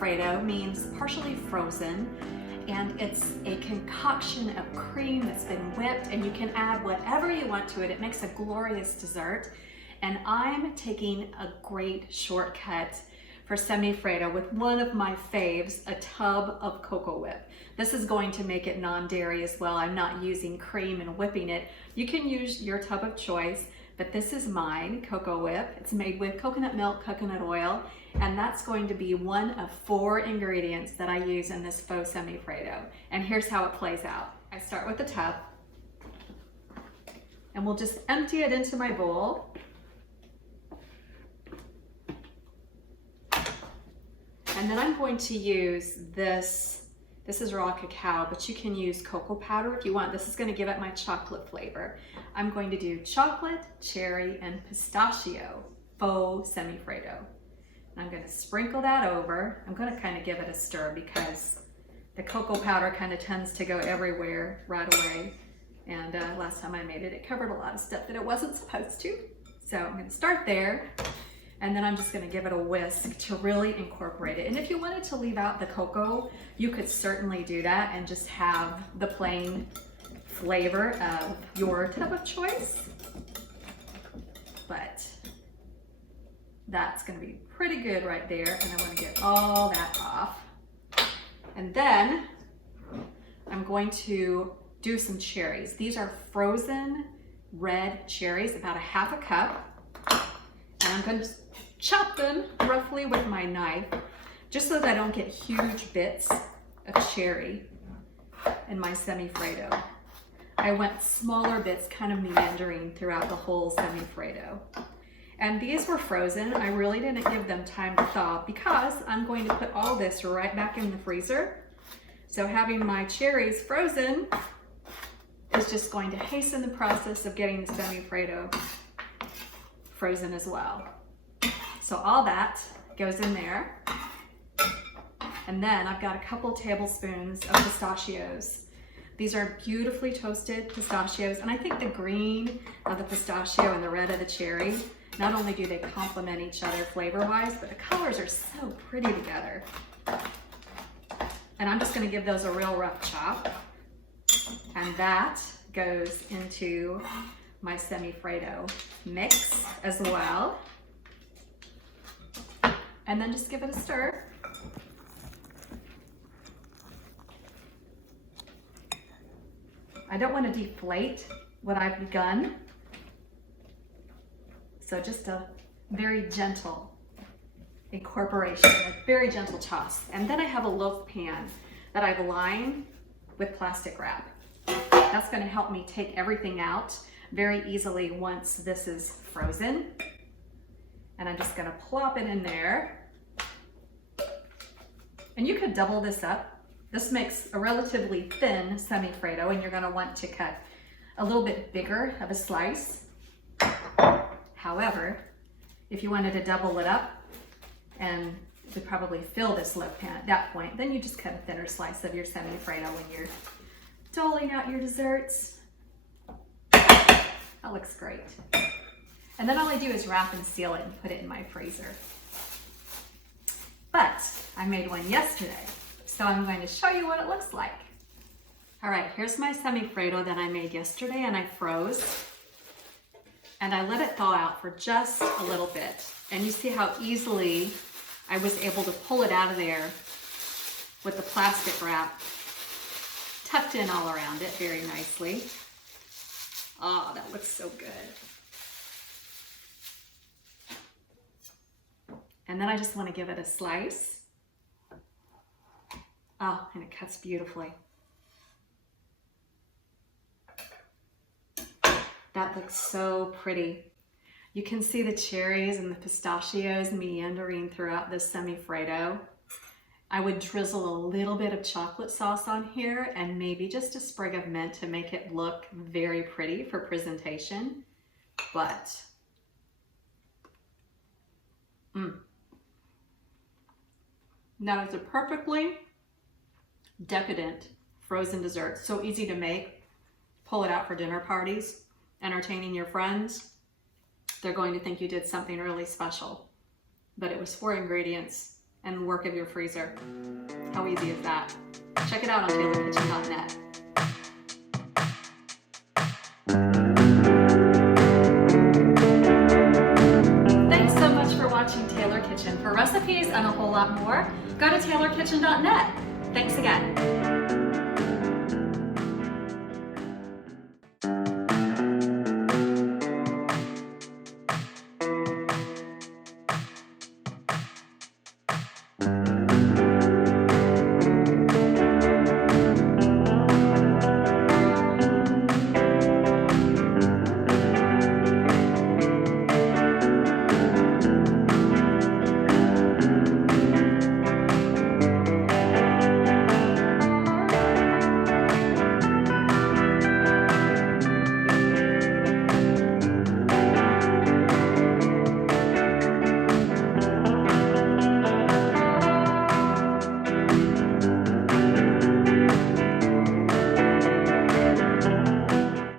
Semifreddo means partially frozen, and it's a concoction of cream that's been whipped, and you can add whatever you want to it. It makes a glorious dessert. And I'm taking a great shortcut for Semifreddo with one of my faves, a tub of Cocoa Whip. This is going to make it non-dairy as well. I'm not using cream and whipping it. You can use your tub of choice, but this is mine, Cocoa Whip. It's made with coconut milk, coconut oil, and that's going to be one of 4 ingredients that I use in this faux Semifreddo. And here's how it plays out. I start with the tub, and we'll just empty it into my bowl. And then I'm going to use this is raw cacao, but you can use cocoa powder if you want. This is going to give it my chocolate flavor. I'm going to do chocolate, cherry, and pistachio faux Semifreddo. And I'm going to sprinkle that over. I'm going to kind of give it a stir because the cocoa powder kind of tends to go everywhere right away. And last time I made it, it covered a lot of stuff that it wasn't supposed to. So I'm going to start there. And then I'm just gonna give it a whisk to really incorporate it. And if you wanted to leave out the cocoa, you could certainly do that and just have the plain flavor of your tub of choice. But that's gonna be pretty good right there. And I wanna get all that off. And then I'm going to do some cherries. These are frozen red cherries, about a half a cup. And I'm going to chop them roughly with my knife, just so that I don't get huge bits of cherry in my Semifreddo. I want smaller bits kind of meandering throughout the whole Semifreddo. And these were frozen. I really didn't give them time to thaw because I'm going to put all this right back in the freezer. So having my cherries frozen is just going to hasten the process of getting the Semifreddo frozen as well. So all that goes in there. And then I've got a couple tablespoons of pistachios. These are beautifully toasted pistachios. And I think the green of the pistachio and the red of the cherry, not only do they complement each other flavor-wise, but the colors are so pretty together. And I'm just gonna give those a real rough chop. And that goes into my Semifreddo mix as well. And then just give it a stir. I don't want to deflate what I've begun. So just a very gentle incorporation, a very gentle toss. And then I have a loaf pan that I've lined with plastic wrap. That's going to help me take everything out very easily once this is frozen. And I'm just gonna plop it in there. And you could double this up. This makes a relatively thin Semifreddo, and you're gonna want to cut a little bit bigger of a slice. However, if you wanted to double it up and to probably fill this loaf pan at that point, then you just cut a thinner slice of your Semifreddo when you're doling out your desserts. That looks great. And then all I do is wrap and seal it and put it in my freezer. But I made one yesterday, so I'm going to show you what it looks like. All right, here's my Semifreddo that I made yesterday and I froze. And I let it thaw out for just a little bit. And you see how easily I was able to pull it out of there with the plastic wrap tucked in all around it very nicely. Oh, that looks so good. And then I just want to give it a slice. Oh, and it cuts beautifully. That looks so pretty. You can see the cherries and the pistachios meandering throughout this Semifreddo. I would drizzle a little bit of chocolate sauce on here and maybe just a sprig of mint to make it look very pretty for presentation. But, Now it's a perfectly decadent frozen dessert. So easy to make. Pull it out for dinner parties, entertaining your friends. They're going to think you did something really special. But it was 4 ingredients and work of your freezer. How easy is that? Check it out on taylorkitchen.net. Thanks so much for watching Taylor Kitchen. For recipes and a whole lot more, go to taylorkitchen.net. Thanks again.